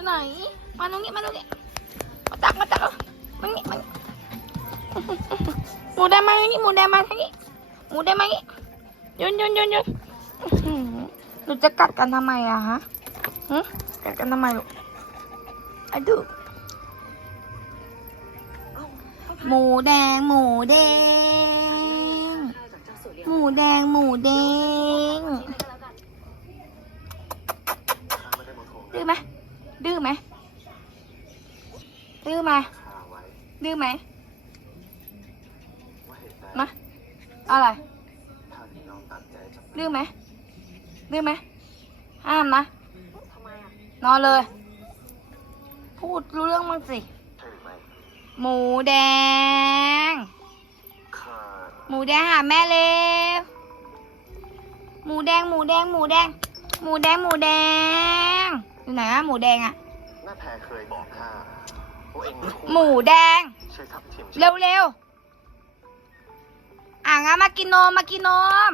มาตรงนี้มาตรงนี้ มาตักมาตักเอามานี่มานี่หมูแดงมาทางนี้หมูแดงมาทางนี้หมูแดงมาทางนี้โยนโยนโยนโยนอื้อหือหนูจะกัดกันทำไมอะฮะหึกัดกันทำไมลูกอะดูหมูแดงหมูแดง หมูแดงหมูแดงดื้อไหม ดื้อไหมดื้อไหมดื้อไหมมาอะไรดื้อไหมดื้อไหมห้ามนะนอนเลย พูดรู้เรื่องมั้างสิ หมูแดง หมูแดงหาแม่เร็วหมูแดง หมูแดง หมูแดง หมูแดง หมูแดง อยู่ไหนอะหมูแดงอะแม่แพรเคยบอกข้าว่าเองมีคู่หมูแดงชื่อทับทิมเร็วเร็วๆอะงั้นมากินนมมากินนม